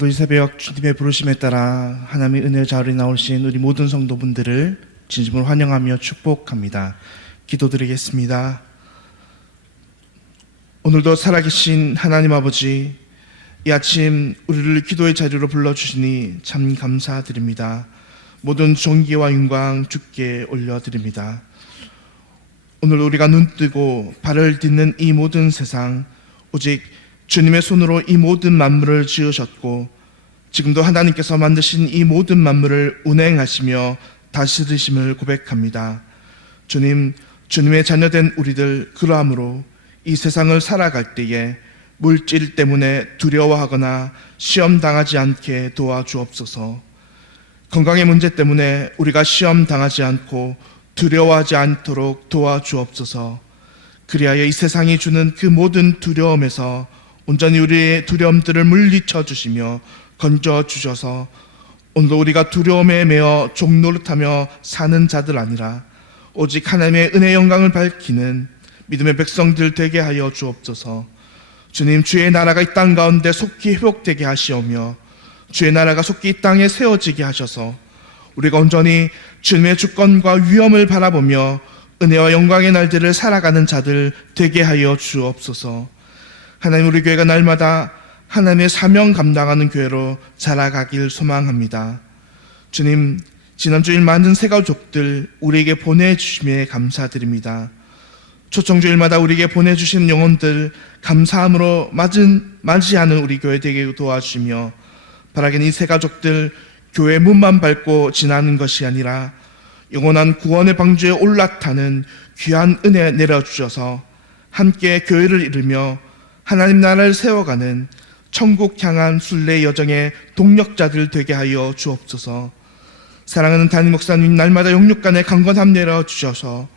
오늘도 이 새벽 주님의 부르심에 따라 하나님의 은혜 자리에 나오신 우리 모든 성도분들을 진심으로 환영하며 축복합니다. 기도드리겠습니다. 오늘도 살아계신 하나님 아버지, 이 아침 우리를 기도의 자리로 불러주시니 참 감사드립니다. 모든 존귀와 영광 주께 올려드립니다. 오늘 우리가 눈뜨고 발을 딛는 이 모든 세상, 오직 주님의 손으로 이 모든 만물을 지으셨고 지금도 하나님께서 만드신 이 모든 만물을 운행하시며 다스리심을 고백합니다. 주님, 주님의 자녀된 우리들 그러함으로 이 세상을 살아갈 때에 물질 때문에 두려워하거나 시험당하지 않게 도와주옵소서. 건강의 문제 때문에 우리가 시험당하지 않고 두려워하지 않도록 도와주옵소서. 그리하여 이 세상이 주는 그 모든 두려움에서 온전히 우리의 두려움들을 물리쳐 주시며 건져 주셔서 오늘도 우리가 두려움에 매어 종노릇하며 사는 자들 아니라 오직 하나님의 은혜의 영광을 밝히는 믿음의 백성들 되게 하여 주옵소서. 주님, 주의 나라가 이 땅 가운데 속히 회복되게 하시오며 주의 나라가 속히 이 땅에 세워지게 하셔서 우리가 온전히 주님의 주권과 위엄을 바라보며 은혜와 영광의 날들을 살아가는 자들 되게 하여 주옵소서. 하나님, 우리 교회가 날마다 하나님의 사명 감당하는 교회로 자라가길 소망합니다. 주님, 지난주일 많은 새가족들 우리에게 보내주심에 감사드립니다. 초청주일마다 우리에게 보내주신 영혼들 감사함으로 맞이하는 우리 교회 되게 도와주시며 바라기는 이 새가족들 교회 문만 밟고 지나는 것이 아니라 영원한 구원의 방주에 올라타는 귀한 은혜 내려주셔서 함께 교회를 이루며 하나님 나라를 세워가는 천국 향한 순례 여정의 동력자들 되게 하여 주옵소서. 사랑하는 담임 목사님, 날마다 영육간에 강건함 내려주셔서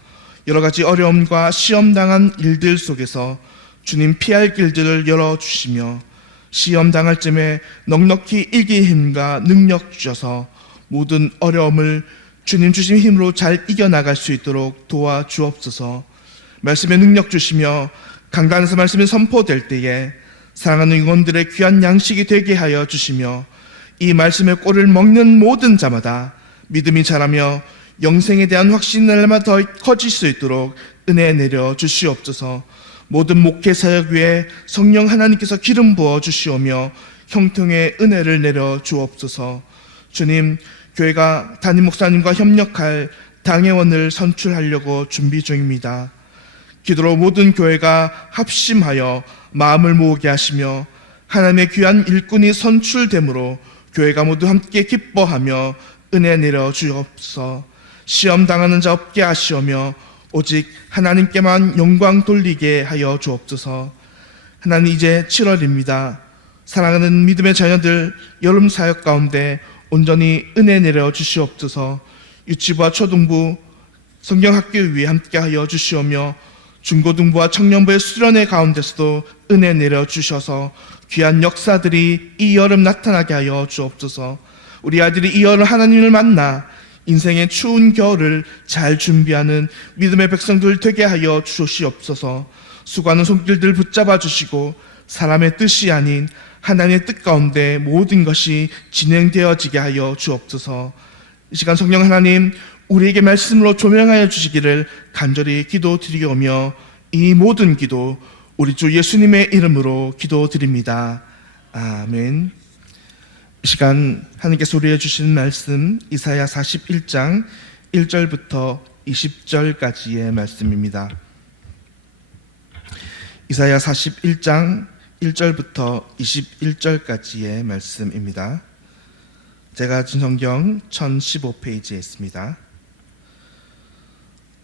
여러 가지 어려움과 시험당한 일들 속에서 주님 피할 길들을 열어주시며 시험당할 쯤에 넉넉히 이길 힘과 능력 주셔서 모든 어려움을 주님 주신 힘으로 잘 이겨나갈 수 있도록 도와주옵소서. 말씀에 능력 주시며 강단에서 말씀이 선포될 때에 사랑하는 영혼들의 귀한 양식이 되게 하여 주시며 이 말씀의 꼴을 먹는 모든 자마다 믿음이 자라며 영생에 대한 확신이 날마다 더 커질 수 있도록 은혜 내려 주시옵소서. 모든 목회 사역 위에 성령 하나님께서 기름 부어 주시오며 형통의 은혜를 내려 주옵소서. 주님, 교회가 담임 목사님과 협력할 당회원을 선출하려고 준비 중입니다. 기도로 모든 교회가 합심하여 마음을 모으게 하시며 하나님의 귀한 일꾼이 선출됨으로 교회가 모두 함께 기뻐하며 은혜 내려 주옵소서. 시험 당하는 자 없게 하시오며 오직 하나님께만 영광 돌리게 하여 주옵소서. 하나님, 이제 7월입니다. 사랑하는 믿음의 자녀들 여름 사역 가운데 온전히 은혜 내려 주시옵소서. 유치부와 초등부 성경학교 위에 함께 하여 주시오며 중고등부와 청년부의 수련회 가운데서도 은혜 내려 주셔서 귀한 역사들이 이 여름 나타나게 하여 주옵소서. 우리 아들이 이 여름 하나님을 만나 인생의 추운 겨울을 잘 준비하는 믿음의 백성들 되게 하여 주시옵소서. 수고하는 손길들 붙잡아 주시고 사람의 뜻이 아닌 하나님의 뜻 가운데 모든 것이 진행되어지게 하여 주옵소서. 이 시간 성령 하나님, 우리에게 말씀으로 조명하여 주시기를 간절히 기도드리오며 이 모든 기도 우리 주 예수님의 이름으로 기도드립니다. 아멘. 이 시간 하나님께서 우리에게 주신 말씀 이사야 41장 1절부터 20절까지의 말씀입니다. 이사야 41장 1절부터 21절까지의 말씀입니다. 제가 가진 성경 1015페이지에 있습니다.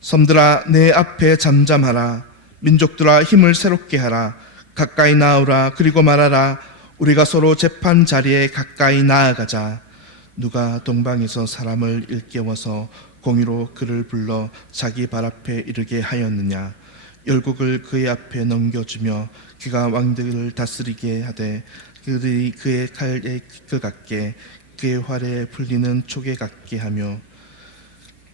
섬들아, 내 앞에 잠잠하라. 민족들아, 힘을 새롭게 하라. 가까이 나오라. 그리고 말하라. 우리가 서로 재판 자리에 가까이 나아가자. 누가 동방에서 사람을 일깨워서 공의로 그를 불러 자기 발 앞에 이르게 하였느냐. 열국을 그의 앞에 넘겨주며 그가 왕들을 다스리게 하되 그들이 그의 칼에 그 같게 그의 활에 풀리는 촉에 같게 하며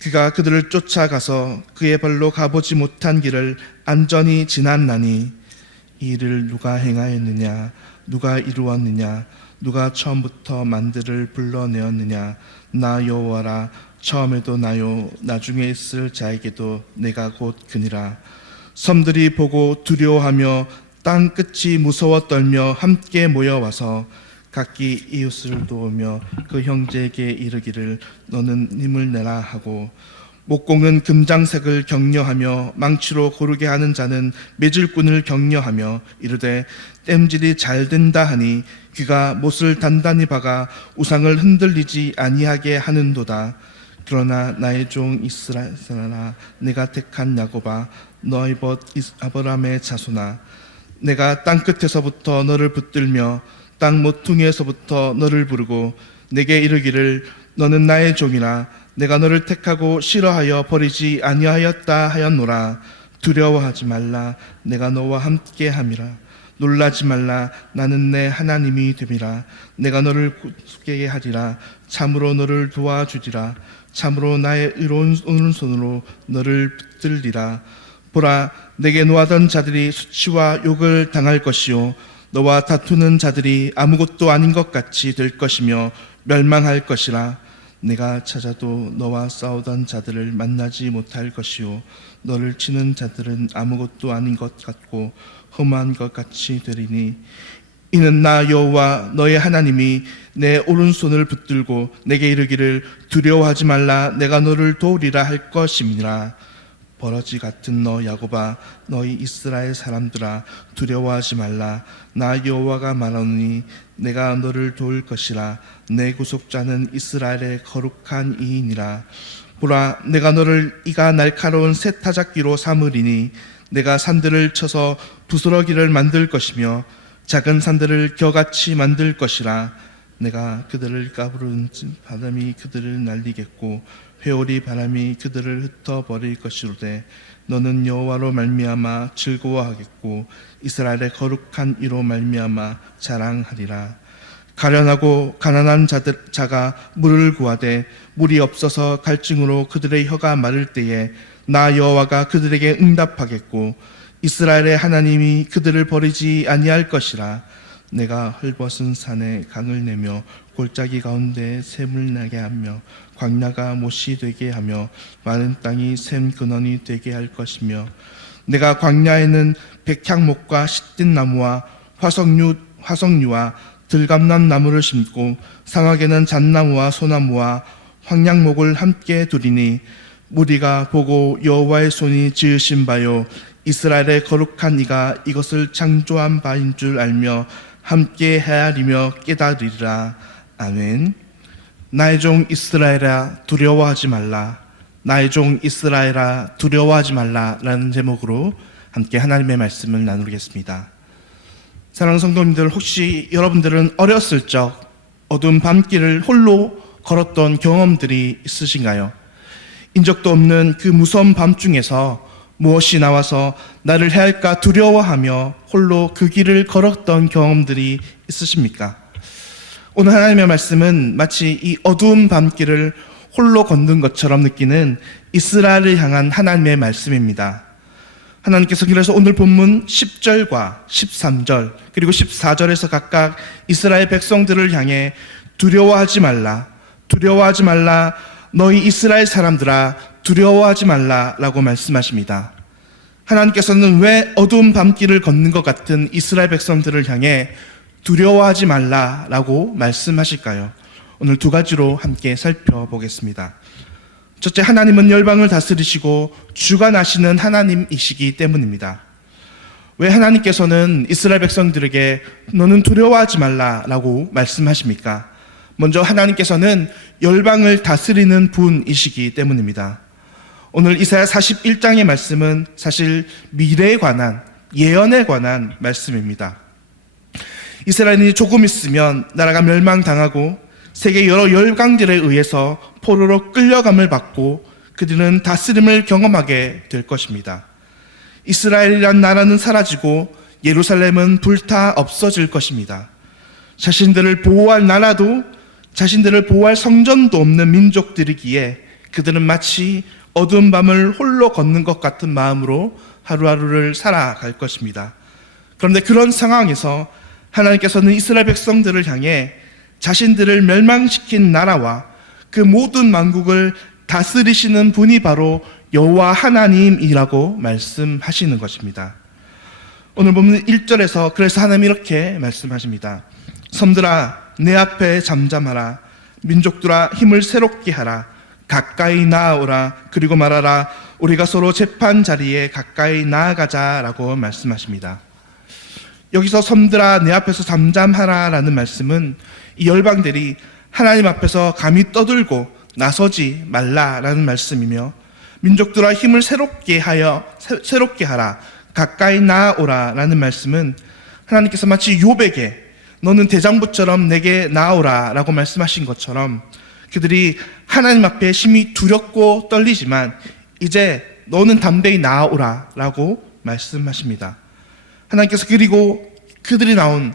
그가 그들을 쫓아가서 그의 발로 가보지 못한 길을 안전히 지났나니 이 일을 누가 행하였느냐, 누가 이루었느냐, 누가 처음부터 만들을 불러내었느냐? 나 여호와라. 처음에도 나요, 나중에 있을 자에게도 내가 곧 그니라. 섬들이 보고 두려워하며 땅 끝이 무서워 떨며 함께 모여와서 각기 이웃을 도우며 그 형제에게 이르기를 너는 힘을 내라 하고, 목공은 금장색을 격려하며 망치로 고르게 하는 자는 매질꾼을 격려하며 이르되 땜질이 잘 된다 하니 그가 못을 단단히 박아 우상을 흔들리지 아니하게 하는도다. 그러나 나의 종 이스라엘아, 내가 택한 야곱아, 너의 벗 아브라함의 자손아, 내가 땅 끝에서부터 너를 붙들며 땅 모퉁이에서부터 너를 부르고 내게 이르기를 너는 나의 종이라. 내가 너를 택하고 싫어하여 버리지 아니하였다 하였노라. 두려워하지 말라. 내가 너와 함께 함이라. 놀라지 말라. 나는 내 하나님이 됨이라. 내가 너를 굳게 하리라. 참으로 너를 도와주리라. 참으로 나의 의로운 오른손으로 너를 붙들리라. 보라, 내게 노하던 자들이 수치와 욕을 당할 것이요 너와 다투는 자들이 아무것도 아닌 것 같이 될 것이며 멸망할 것이라. 내가 찾아도 너와 싸우던 자들을 만나지 못할 것이요 너를 치는 자들은 아무것도 아닌 것 같고 험한 것 같이 되리니, 이는 나 여호와 너의 하나님이 내 오른손을 붙들고 내게 이르기를 두려워하지 말라. 내가 너를 도우리라 할 것임이라. 버러지 같은 너 야곱아, 너희 이스라엘 사람들아, 두려워하지 말라. 나 여호와가 말하노니 내가 너를 도울 것이라. 내 구속자는 이스라엘의 거룩한 이인이라. 보라, 내가 너를 이가 날카로운 새타작기로 삼으리니 내가 산들을 쳐서 부스러기를 만들 것이며 작은 산들을 겨같이 만들 것이라. 내가 그들을 까부른 바람이 그들을 날리겠고 회오리 바람이 그들을 흩어버릴 것이로되 너는 여호와로 말미암아 즐거워하겠고 이스라엘의 거룩한 이로 말미암아 자랑하리라. 가련하고 가난한 자가 물을 구하되 물이 없어서 갈증으로 그들의 혀가 마를 때에 나 여호와가 그들에게 응답하겠고 이스라엘의 하나님이 그들을 버리지 아니할 것이라. 내가 헐벗은 산에 강을 내며 골짜기 가운데 샘을 나게 하며 광야가 못이 되게 하며 마른 땅이 샘 근원이 되게 할 것이며, 내가 광야에는 백향목과 시든 나무와 화석류와 들감난 나무를 심고 사막에는 잣나무와 소나무와 황량목을 함께 두리니, 무리가 보고 여호와의 손이 지으신 바요 이스라엘의 거룩한 이가 이것을 창조한 바인 줄 알며 함께 헤아리며 깨달으리라. 아멘. 나의 종 이스라엘아, 두려워하지 말라. 나의 종 이스라엘아, 두려워하지 말라 라는 제목으로 함께 하나님의 말씀을 나누겠습니다. 사랑하는 성도님들, 혹시 여러분들은 어렸을 적 어두운 밤길을 홀로 걸었던 경험들이 있으신가요? 인적도 없는 그 무서운 밤중에서 무엇이 나와서 나를 해할까 두려워하며 홀로 그 길을 걸었던 경험들이 있으십니까? 오늘 하나님의 말씀은 마치 이 어두운 밤길을 홀로 걷는 것처럼 느끼는 이스라엘을 향한 하나님의 말씀입니다. 하나님께서 그래서 오늘 본문 10절과 13절 그리고 14절에서 각각 이스라엘 백성들을 향해 두려워하지 말라, 두려워하지 말라, 너희 이스라엘 사람들아 두려워하지 말라 라고 말씀하십니다. 하나님께서는 왜 어두운 밤길을 걷는 것 같은 이스라엘 백성들을 향해 두려워하지 말라 라고 말씀하실까요? 오늘 두 가지로 함께 살펴보겠습니다. 첫째, 하나님은 열방을 다스리시고 주관하시는 하나님이시기 때문입니다. 왜 하나님께서는 이스라엘 백성들에게 너는 두려워하지 말라 라고 말씀하십니까? 먼저 하나님께서는 열방을 다스리는 분이시기 때문입니다. 오늘 이사야 41장의 말씀은 사실 미래에 관한, 예언에 관한 말씀입니다. 이스라엘이 조금 있으면 나라가 멸망당하고 세계 여러 열강들에 의해서 포로로 끌려감을 받고 그들은 다스림을 경험하게 될 것입니다. 이스라엘이란 나라는 사라지고 예루살렘은 불타 없어질 것입니다. 자신들을 보호할 나라도 자신들을 보호할 성전도 없는 민족들이기에 그들은 마치 어두운 밤을 홀로 걷는 것 같은 마음으로 하루하루를 살아갈 것입니다. 그런데 그런 상황에서 하나님께서는 이스라엘 백성들을 향해 자신들을 멸망시킨 나라와 그 모든 만국을 다스리시는 분이 바로 여호와 하나님이라고 말씀하시는 것입니다. 오늘 보면 1절에서 그래서 하나님이 이렇게 말씀하십니다. 섬들아 내 앞에 잠잠하라. 민족들아 힘을 새롭게 하라. 가까이 나아오라. 그리고 말하라. 우리가 서로 재판 자리에 가까이 나아가자라고 말씀하십니다. 여기서 섬들아 내 앞에서 잠잠하라 라는 말씀은 이 열방들이 하나님 앞에서 감히 떠들고 나서지 말라라는 말씀이며, 민족들아 힘을 새롭게 하라. 가까이 나아오라 라는 말씀은 하나님께서 마치 욥에게 너는 대장부처럼 내게 나아오라 라고 말씀하신 것처럼 그들이 하나님 앞에 심히 두렵고 떨리지만 이제 너는 담대히 나아오라 라고 말씀하십니다. 하나님께서 그리고 그들이 나온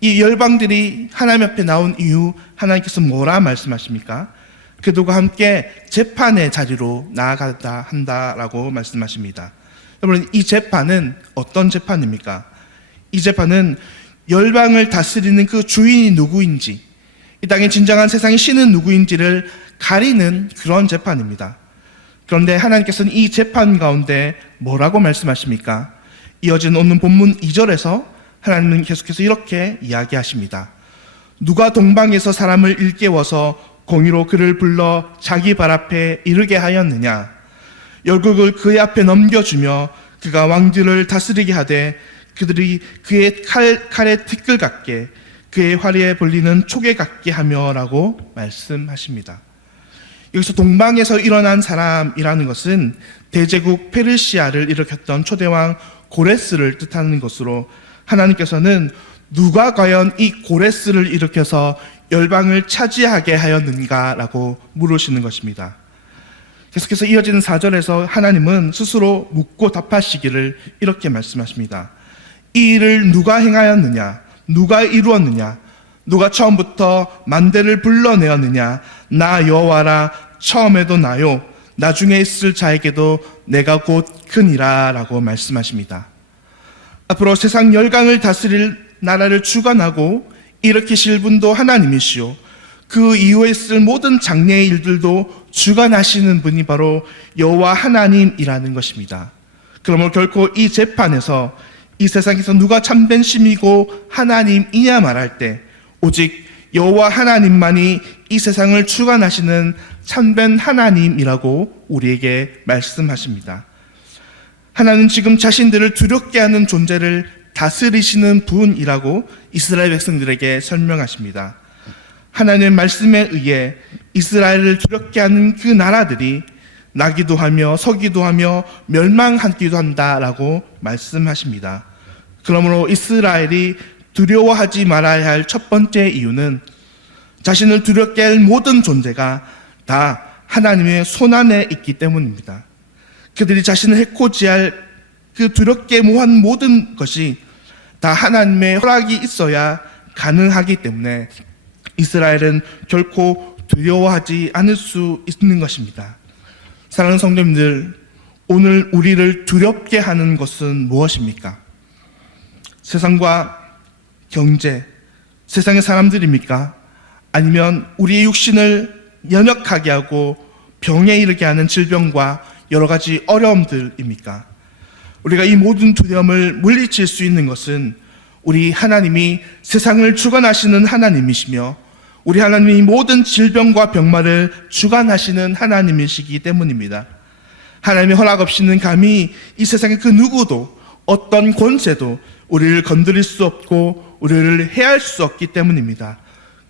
이 열방들이 하나님 앞에 나온 이후 하나님께서 뭐라 말씀하십니까? 그들과 함께 재판의 자리로 나아가다 한다라고 말씀하십니다. 여러분, 이 재판은 어떤 재판입니까? 이 재판은 열방을 다스리는 그 주인이 누구인지, 이 땅의 진정한 세상의 신은 누구인지를 가리는 그런 재판입니다. 그런데 하나님께서는 이 재판 가운데 뭐라고 말씀하십니까? 이어진 오늘 본문 2절에서 하나님은 계속해서 이렇게 이야기하십니다. 누가 동방에서 사람을 일깨워서 공의로 그를 불러 자기 발 앞에 이르게 하였느냐? 열국을 그의 앞에 넘겨주며 그가 왕들을 다스리게 하되 그들이 그의 칼의 티끌 같게 그의 화리에 벌리는 촉에 같게 하며 라고 말씀하십니다. 여기서 동방에서 일어난 사람이라는 것은 대제국 페르시아를 일으켰던 초대왕 고레스를 뜻하는 것으로, 하나님께서는 누가 과연 이 고레스를 일으켜서 열방을 차지하게 하였는가 라고 물으시는 것입니다. 계속해서 이어지는 4절에서 하나님은 스스로 묻고 답하시기를 이렇게 말씀하십니다. 이 일을 누가 행하였느냐? 누가 이루었느냐? 누가 처음부터 만대를 불러내었느냐? 나 여호와라. 처음에도 나요. 나중에 있을 자에게도 내가 곧 크니라 라고 말씀하십니다. 앞으로 세상 열강을 다스릴 나라를 주관하고 일으키실 분도 하나님이시오. 그 이후에 있을 모든 장래의 일들도 주관하시는 분이 바로 여호와 하나님이라는 것입니다. 그러므로 결코 이 재판에서 이 세상에서 누가 참된 신이고 하나님이냐 말할 때 오직 여호와 하나님만이 이 세상을 주관하시는 참된 하나님이라고 우리에게 말씀하십니다. 하나님은 지금 자신들을 두렵게 하는 존재를 다스리시는 분이라고 이스라엘 백성들에게 설명하십니다. 하나님의 말씀에 의해 이스라엘을 두렵게 하는 그 나라들이 나기도 하며 서기도 하며 멸망하기도 한다라고 말씀하십니다. 그러므로 이스라엘이 두려워하지 말아야 할 첫 번째 이유는 자신을 두렵게 할 모든 존재가 다 하나님의 손안에 있기 때문입니다. 그들이 자신을 해코지할 그 두렵게 모한 모든 것이 다 하나님의 허락이 있어야 가능하기 때문에 이스라엘은 결코 두려워하지 않을 수 있는 것입니다. 사랑하는 성도님들, 오늘 우리를 두렵게 하는 것은 무엇입니까? 세상과 경제, 세상의 사람들입니까? 아니면 우리의 육신을 연약하게 하고 병에 이르게 하는 질병과 여러 가지 어려움들입니까? 우리가 이 모든 두려움을 물리칠 수 있는 것은 우리 하나님이 세상을 주관하시는 하나님이시며 우리 하나님이 모든 질병과 병마를 주관하시는 하나님이시기 때문입니다. 하나님의 허락 없이는 감히 이 세상의 그 누구도 어떤 권세도 우리를 건드릴 수 없고 우리를 해할 수 없기 때문입니다.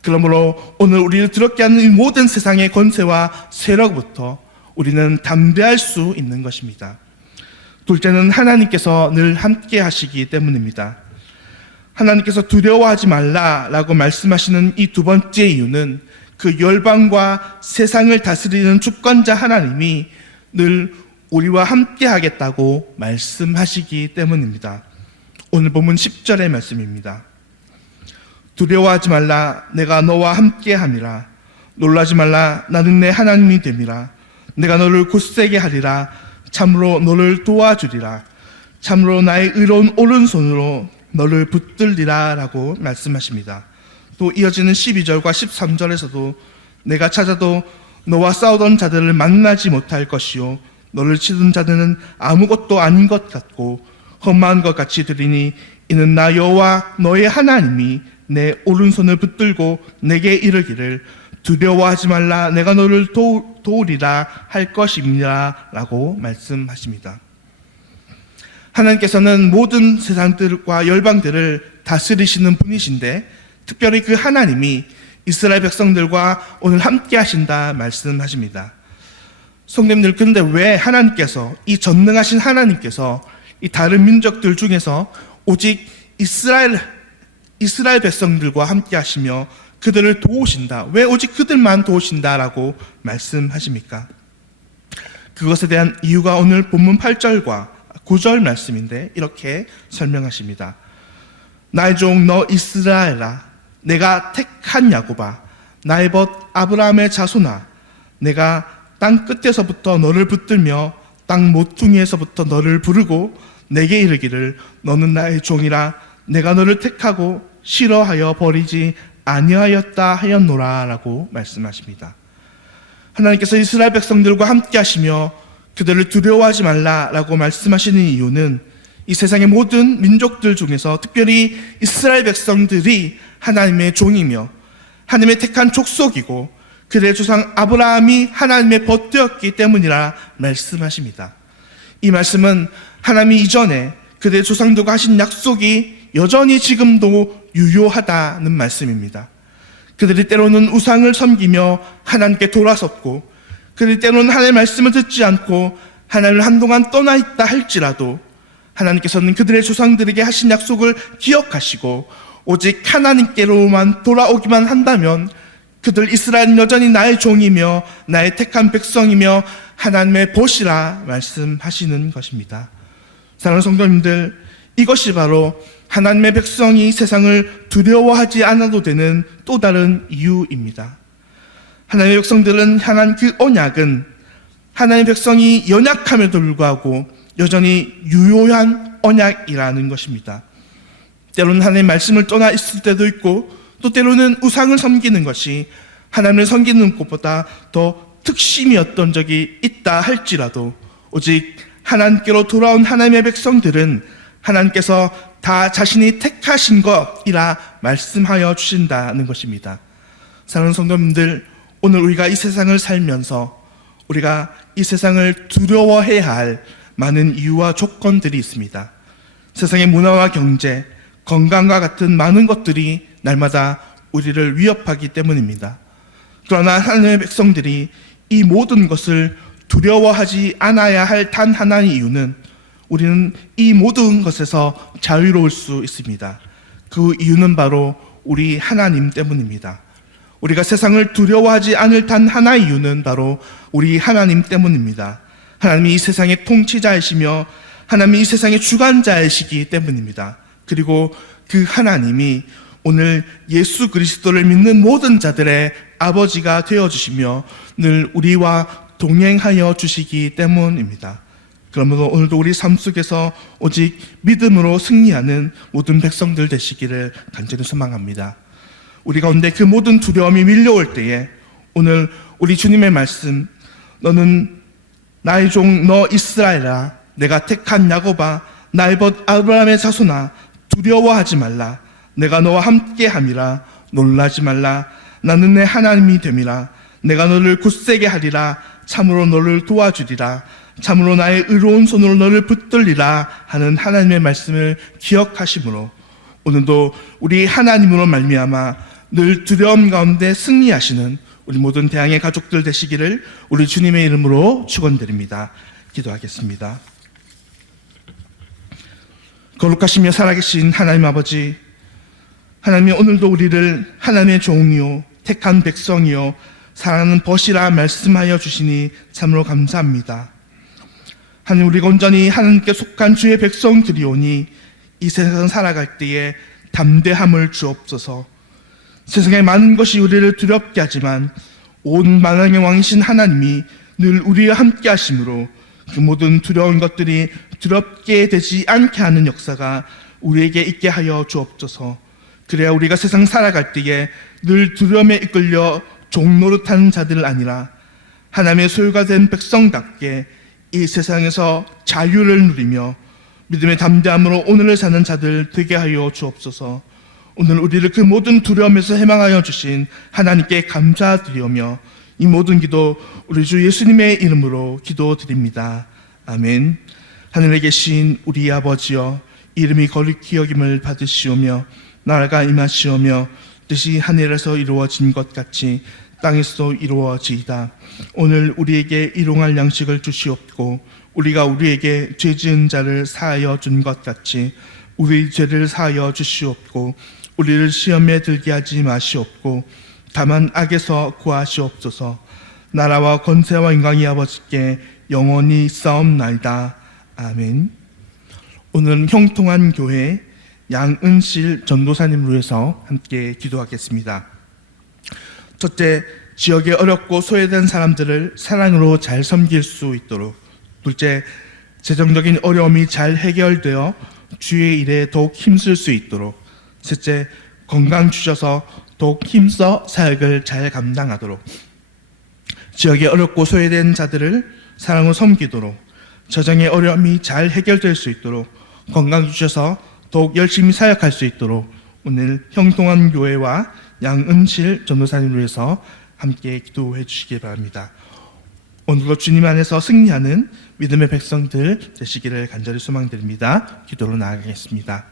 그러므로 오늘 우리를 두렵게 하는 이 모든 세상의 권세와 세력부터 우리는 담대할 수 있는 것입니다. 둘째는 하나님께서 늘 함께 하시기 때문입니다. 하나님께서 두려워하지 말라라고 말씀하시는 이 두 번째 이유는 그 열방과 세상을 다스리는 주권자 하나님이 늘 우리와 함께 하겠다고 말씀하시기 때문입니다. 오늘 본문 10절의 말씀입니다. 두려워하지 말라. 내가 너와 함께 함이라. 놀라지 말라. 나는 내 하나님이 됨이라. 내가 너를 굳세게 하리라. 참으로 너를 도와주리라. 참으로 나의 의로운 오른손으로 너를 붙들리라 라고 말씀하십니다. 또 이어지는 12절과 13절에서도 내가 찾아도 너와 싸우던 자들을 만나지 못할 것이요 너를 치던 자들은 아무것도 아닌 것 같고 험한 것 같이 들리니 이는 나 여호와 너의 하나님이 내 오른손을 붙들고 내게 이르기를 두려워하지 말라 내가 너를 도우리라 할 것입니다 라고 말씀하십니다. 하나님께서는 모든 세상들과 열방들을 다스리시는 분이신데 특별히 그 하나님이 이스라엘 백성들과 오늘 함께 하신다 말씀하십니다. 성도님들, 그런데 왜 하나님께서, 이 전능하신 하나님께서 이 다른 민족들 중에서 오직 이스라엘 백성들과 함께 하시며 그들을 도우신다, 왜 오직 그들만 도우신다라고 말씀하십니까? 그것에 대한 이유가 오늘 본문 8절과 9절 말씀인데 이렇게 설명하십니다. 나의 종 너 이스라엘아, 내가 택한 야곱아, 나의 벗 아브라함의 자손아, 내가 땅 끝에서부터 너를 붙들며 땅 모퉁이에서부터 너를 부르고 내게 이르기를 너는 나의 종이라 내가 너를 택하고 싫어하여 버리지 아니하였다 하였노라 라고 말씀하십니다. 하나님께서 이스라엘 백성들과 함께 하시며 그들을 두려워하지 말라라고 말씀하시는 이유는 이 세상의 모든 민족들 중에서 특별히 이스라엘 백성들이 하나님의 종이며 하나님의 택한 족속이고 그들의 조상 아브라함이 하나님의 벗되었기 때문이라 말씀하십니다. 이 말씀은 하나님이 이전에 그들의 조상들과 하신 약속이 여전히 지금도 유효하다는 말씀입니다. 그들이 때로는 우상을 섬기며 하나님께 돌아섰고 그들이 때로는 하나님의 말씀을 듣지 않고 하나님을 한동안 떠나 있다 할지라도 하나님께서는 그들의 조상들에게 하신 약속을 기억하시고 오직 하나님께로만 돌아오기만 한다면 그들 이스라엘은 여전히 나의 종이며 나의 택한 백성이며 하나님의 벗이라 말씀하시는 것입니다. 사랑하는 성도님들, 이것이 바로 하나님의 백성이 세상을 두려워하지 않아도 되는 또 다른 이유입니다. 하나님의 백성들은 향한 그 언약은 하나님의 백성이 연약함에도 불구하고 여전히 유효한 언약이라는 것입니다. 때로는 하나님의 말씀을 떠나 있을 때도 있고 또 때로는 우상을 섬기는 것이 하나님을 섬기는 것보다 더 특심이었던 적이 있다 할지라도 오직 하나님께로 돌아온 하나님의 백성들은 하나님께서 다 자신이 택하신 것이라 말씀하여 주신다는 것입니다. 사랑하는 성도님들, 오늘 우리가 이 세상을 살면서 우리가 이 세상을 두려워해야 할 많은 이유와 조건들이 있습니다. 세상의 문화와 경제, 건강과 같은 많은 것들이 날마다 우리를 위협하기 때문입니다. 그러나 하나님의 백성들이 이 모든 것을 두려워하지 않아야 할 단 하나의 이유는 우리는 이 모든 것에서 자유로울 수 있습니다. 그 이유는 바로 우리 하나님 때문입니다. 우리가 세상을 두려워하지 않을 단 하나의 이유는 바로 우리 하나님 때문입니다. 하나님이 이 세상의 통치자이시며 하나님이 이 세상의 주관자이시기 때문입니다. 그리고 그 하나님이 오늘 예수 그리스도를 믿는 모든 자들의 아버지가 되어주시며 늘 우리와 동행하여 주시기 때문입니다. 그러므로 오늘도 우리 삶 속에서 오직 믿음으로 승리하는 모든 백성들 되시기를 간절히 소망합니다. 우리 가운데 그 모든 두려움이 밀려올 때에 오늘 우리 주님의 말씀, 너는 나의 종 너 이스라엘아, 내가 택한 야곱아, 나의 벗 아브라함의 자손아, 두려워하지 말라. 내가 너와 함께함이라. 놀라지 말라. 나는 내 하나님이 됨이라. 내가 너를 굳세게 하리라. 참으로 너를 도와주리라. 참으로 나의 의로운 손으로 너를 붙들리라 하는 하나님의 말씀을 기억하심으로 오늘도 우리 하나님으로 말미암아 늘 두려움 가운데 승리하시는 우리 모든 대항의 가족들 되시기를 우리 주님의 이름으로 축원드립니다. 기도하겠습니다. 거룩하시며 살아계신 하나님 아버지, 하나님이 오늘도 우리를 하나님의 종이요 택한 백성이요 사랑하는 벗이라 말씀하여 주시니 참으로 감사합니다. 하나님, 우리가 온전히 하나님께 속한 주의 백성들이오니 이 세상 살아갈 때에 담대함을 주옵소서. 세상에 많은 것이 우리를 두렵게 하지만 온 만왕의 왕이신 하나님이 늘 우리와 함께 하심으로 그 모든 두려운 것들이 두렵게 되지 않게 하는 역사가 우리에게 있게 하여 주옵소서. 그래야 우리가 세상 살아갈 때에 늘 두려움에 이끌려 종노릇하는 자들 아니라 하나님의 소유가 된 백성답게 이 세상에서 자유를 누리며 믿음의 담대함으로 오늘을 사는 자들 되게 하여 주옵소서. 오늘 우리를 그 모든 두려움에서 해방하여 주신 하나님께 감사드리오며 이 모든 기도 우리 주 예수님의 이름으로 기도드립니다. 아멘. 하늘에 계신 우리 아버지여, 이름이 거룩히 여김을 받으시오며 나라가 임하시오며 뜻이 하늘에서 이루어진 것 같이 땅에서도 이루어지이다. 오늘 우리에게 일용할 양식을 주시옵고 우리가 우리에게 죄 지은 자를 사하여 준 것 같이 우리 죄를 사하여 주시옵고 우리를 시험에 들게 하지 마시옵고 다만 악에서 구하시옵소서. 나라와 권세와 영광이 아버지께 영원히 싸움나이다. 아멘. 오늘은 형통한 교회 양은실 전도사님으로 해서 함께 기도하겠습니다. 첫째, 지역의 어렵고 소외된 사람들을 사랑으로 잘 섬길 수 있도록. 둘째, 재정적인 어려움이 잘 해결되어 주의 일에 더욱 힘쓸 수 있도록. 셋째, 건강 주셔서 더욱 힘써 사역을 잘 감당하도록. 지역의 어렵고 소외된 자들을 사랑으로 섬기도록, 재정의 어려움이 잘 해결될 수 있도록, 건강 주셔서 더욱 열심히 사역할 수 있도록 오늘 형통한 교회와 양은실 전도사님을 위해서 함께 기도해 주시기 바랍니다. 오늘도 주님 안에서 승리하는 믿음의 백성들 되시기를 간절히 소망드립니다. 기도로 나아가겠습니다.